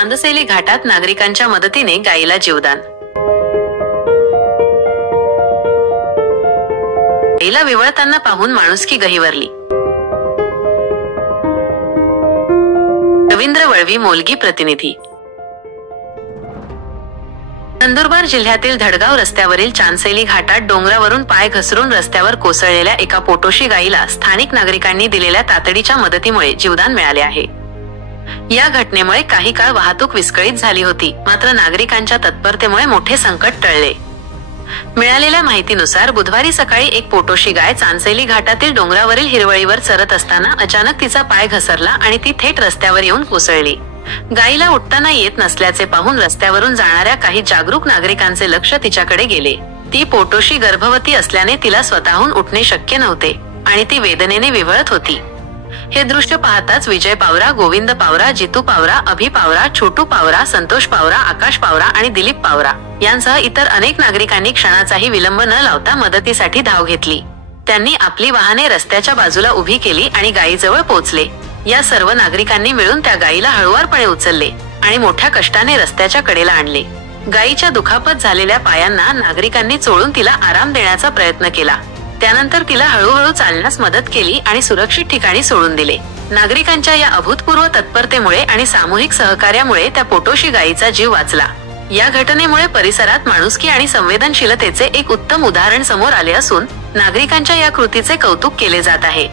चांदसैली घाटात नागरिकांच्या मदतीने गायीला जीवदान। गायीला विवळताना पाहून माणुसकी गहिवरली। रवींद्र वळवी, मोलगी प्रतिनिधी। नंदुरबार जिल्ह्यातील धडगाव रस्त्यावरील चांदसैली घाटात डोंगरावरून पाय घसरून रस्त्यावर कोसळलेल्या एका पोटोशी गायीला स्थानिक नागरिकांनी दिलेल्या तातडीच्या मदतीमुळे जीवदान मिळाले आहे। या घटनेमुळे काही काळ वाहतूक विस्कळीत झाली होती, मात्र नागरिकांच्या तत्परतेमुळे मोठे संकट टळले। मिळालेल्या माहितीनुसार बुधवारी सकाळी एक पोटोशी गाय चांदसैली घाटातील डोंगरावरील हिरवळीवर चरत असताना अचानक तिचा पाय घसरला आणि ती थेट रस्त्यावर येऊन कोसळली। गायीला उठताना येत नसल्याचे पाहून रस्त्यावरून जाणाऱ्या काही जागरूक नागरिकांचे लक्ष तिच्याकडे गेले। ती पोटोशी गर्भवती असल्याने तिला स्वतःहून उठणे शक्य नव्हते आणि ती वेदनेने विव्हळत होती। हे दृश्य पाहताच विजय पावरा, गोविंद पावरा, जितू पावरा, अभि पावरा, छोटू पावरा, संतोष पावरा, आकाश पावरा आणि दिलीप पावरा यांसह इतर अनेक नागरिकांनी क्षणाचाही विलंब न लावता मदतीसाठी धाव घेतली। त्यांनी आपली वाहने रस्त्याच्या बाजूला उभी केली आणि गायीजवळ पोहोचले। या सर्व नागरिकांनी मिळून त्या गायीला हळुवारपणे उचलले आणि मोठ्या कष्टाने रस्त्याच्या कडेला आणले। गायीच्या दुखापत झालेल्या पायांना नागरिकांनी चोळून तिला आराम देण्याचा प्रयत्न केला। त्यानंतर तिला हळूहळू चालण्यास मदत केली आणि सुरक्षित ठिकाणी सोडून दिले। नागरिकांच्या या अभूतपूर्व तत्परतेमुळे आणि सामूहिक सहकार्यामुळे त्या पोटोशी गायीचा जीव वाचला। या घटनेमुळे परिसरात माणुसकी आणि संवेदनशीलतेचे एक उत्तम उदाहरण समोर आले असून नागरिकांच्या या कृतीचे कौतुक केले जात आहे।